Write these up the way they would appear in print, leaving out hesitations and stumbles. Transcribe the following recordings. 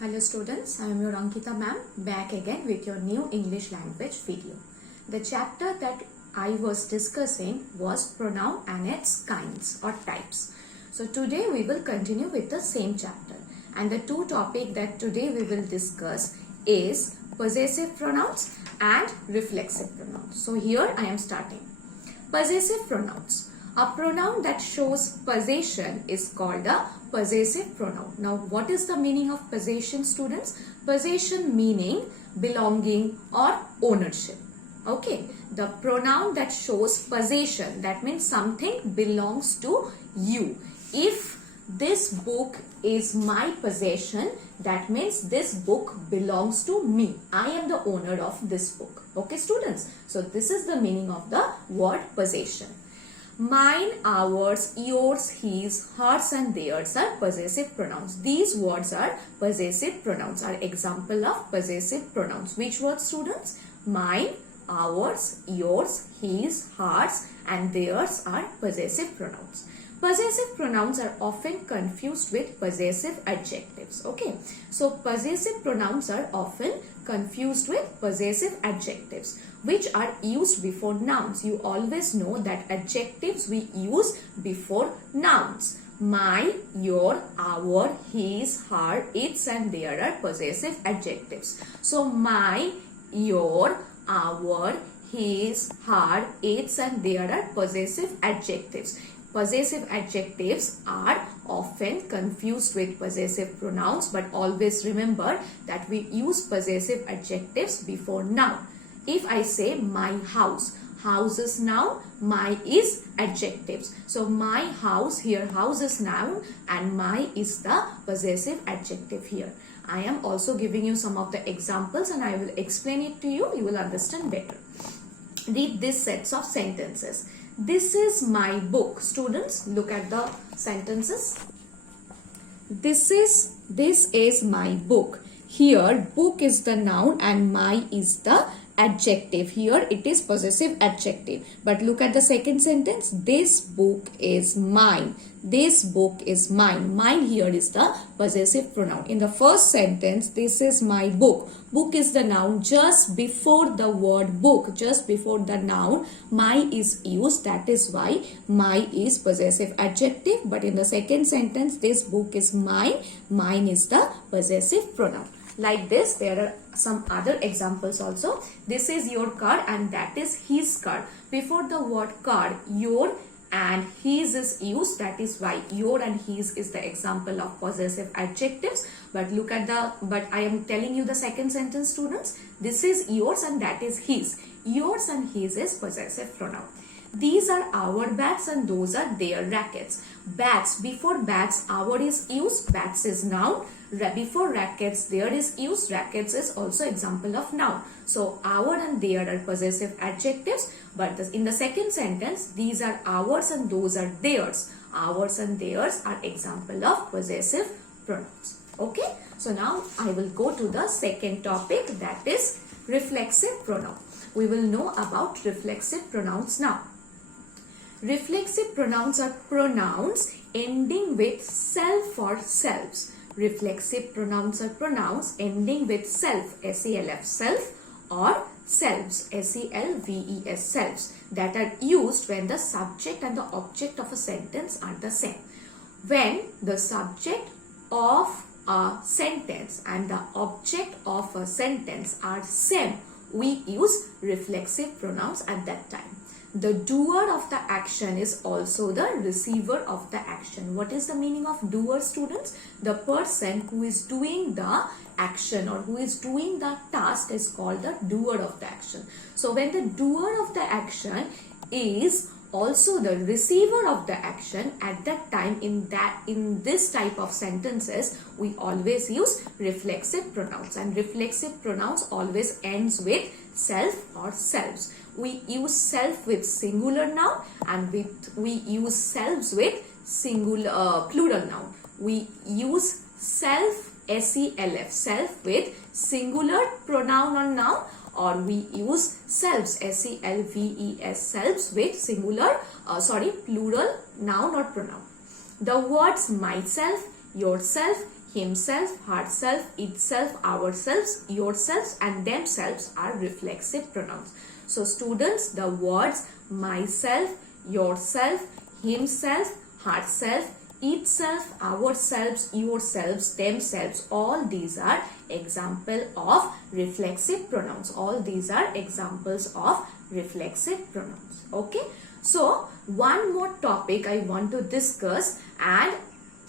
Hello students, I am your Ankita ma'am back again with your new English language video. The chapter that I was discussing was pronoun and its kinds or types. So today we will continue with the same chapter, and the two topics that today we will discuss is possessive pronouns and reflexive pronouns. So here I am starting. Possessive pronouns. A pronoun that shows possession is called a possessive pronoun. Now, what is the meaning of possession, students? Possession meaning belonging or ownership. Okay, the pronoun that shows possession, that means something belongs to you. If this book is my possession, that means this book belongs to me. I am the owner of this book. Okay, students? So, this is the meaning of the word possession. Mine, ours, yours, his, hers and theirs are possessive pronouns. These words are possessive pronouns, are example of possessive pronouns. Which words, students? Mine, ours, yours, his, hers and theirs are possessive pronouns. Possessive pronouns are often confused with possessive adjectives. Okay, so possessive pronouns are often confused with possessive adjectives, which are used before nouns. You always know that adjectives we use before nouns. My, your, our, his, her, its and their are possessive adjectives. So my, your, our, his, her, its and their are possessive adjectives. Possessive adjectives are often confused with possessive pronouns, but always remember that we use possessive adjectives before noun. If I say my house, house is noun, my is adjectives. So my house, here house is noun and my is the possessive adjective here. I am also giving you some of the examples and I will explain it to you. You will understand better. Read these sets of sentences. This is my book. Students, look at the sentences. This is my book. Here, book is the noun and my is the adjective. Here, it is possessive adjective. But look at the second sentence. This book is mine. This book is mine. Mine here is the possessive pronoun. In the first sentence, this is my book. Book is the noun. Just before the word book, just before the noun, my is used. That is why my is possessive adjective. But in the second sentence, this book is mine. Mine is the possessive pronoun. Like this, there are some other examples also. This is your car and that is his car. Before the word car, your and his is used. That is why your and his is the example of possessive adjectives. But look at but I am telling you the second sentence, students. This is yours and that is his. Yours and his is possessive pronoun. These are our bats and those are their rackets. Bats, before bats, our is used. Bats is noun. Before rackets, there is used. Rackets is also example of noun. So, our and their are possessive adjectives. But in the second sentence, these are ours and those are theirs. Ours and theirs are example of possessive pronouns. Okay. So, now I will go to the second topic, that is reflexive pronoun. We will know about reflexive pronouns now. Reflexive pronouns are pronouns ending with self or selves. Reflexive pronouns are pronouns ending with self, S-E-L-F, self, or selves, S-E-L-V-E-S, selves, that are used when the subject and the object of a sentence are the same. When the subject of a sentence and the object of a sentence are same, we use reflexive pronouns at that time. The doer of the action is also the receiver of the action. What is the meaning of doer, students? The person who is doing the action or who is doing the task is called the doer of the action. So when the doer of the action is also the receiver of the action, at that time in this type of sentences we always use reflexive pronouns, and reflexive pronouns always ends with self or selves. We use self with singular noun and we use selves with singular plural noun. We use self, S-E-L-F, self with singular pronoun or noun, or we use selves, S-E-L-V-E-S, selves with singular, plural noun or pronoun. The words myself, yourself, himself, herself, itself, ourselves, yourselves and themselves are reflexive pronouns. So students, the words myself, yourself, himself, herself, itself, ourselves, yourselves, themselves, all these are example of reflexive pronouns. All these are examples of reflexive pronouns. Okay. So one more topic I want to discuss, and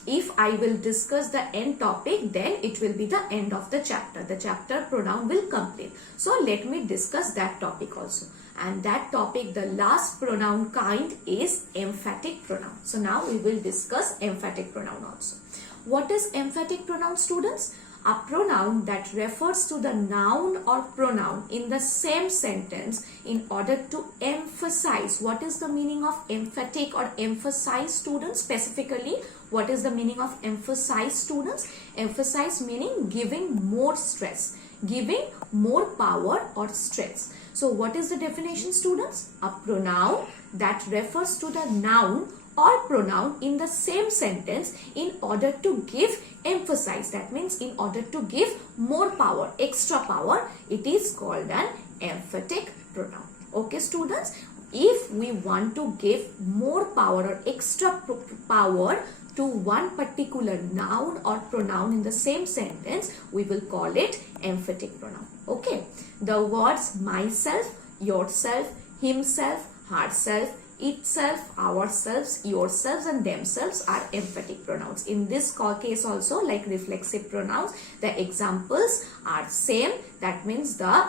if I will discuss the end topic, then it will be the end of the chapter. The chapter pronoun will complete. So let me discuss that topic also. And that topic, the last pronoun kind is emphatic pronoun. So now we will discuss emphatic pronoun also. What is emphatic pronoun, students? A pronoun that refers to the noun or pronoun in the same sentence in order to emphasize. What is the meaning of emphatic or emphasize, students? Specifically, what is the meaning of emphasize, students? Emphasize meaning giving more stress, giving more power or stress. So what is the definition, students? A pronoun that refers to the noun or pronoun in the same sentence in order to give emphasize. That means in order to give more power, extra power, it is called an emphatic pronoun. Okay, students, if we want to give more power or extra power to one particular noun or pronoun in the same sentence, we will call it emphatic pronoun. Okay, the words myself, yourself, himself, herself, itself, ourselves, yourselves and themselves are emphatic pronouns. In this case also, like reflexive pronouns, the examples are same. That means the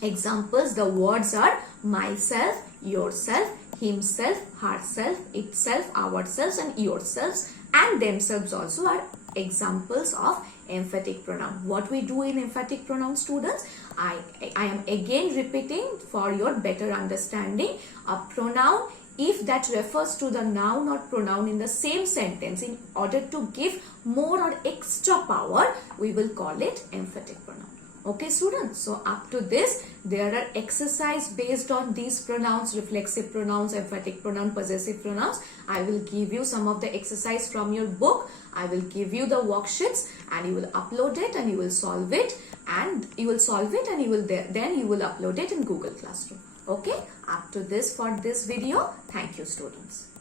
examples, the words are myself, yourself, himself, herself, itself, ourselves and yourselves and themselves also are examples of emphatic pronoun. What we do in emphatic pronoun, students? I am again repeating for your better understanding. A pronoun, if that refers to the noun or pronoun in the same sentence in order to give more or extra power, we will call it emphatic pronoun. Okay, students, so up to this, there are exercise based on these pronouns, reflexive pronouns, emphatic pronoun, possessive pronouns. I will give you some of the exercise from your book. I will give you the worksheets and you will upload it and you will solve it, and you will solve it and you will then you will upload it in Google Classroom. Okay, up to this for this video. Thank you, students.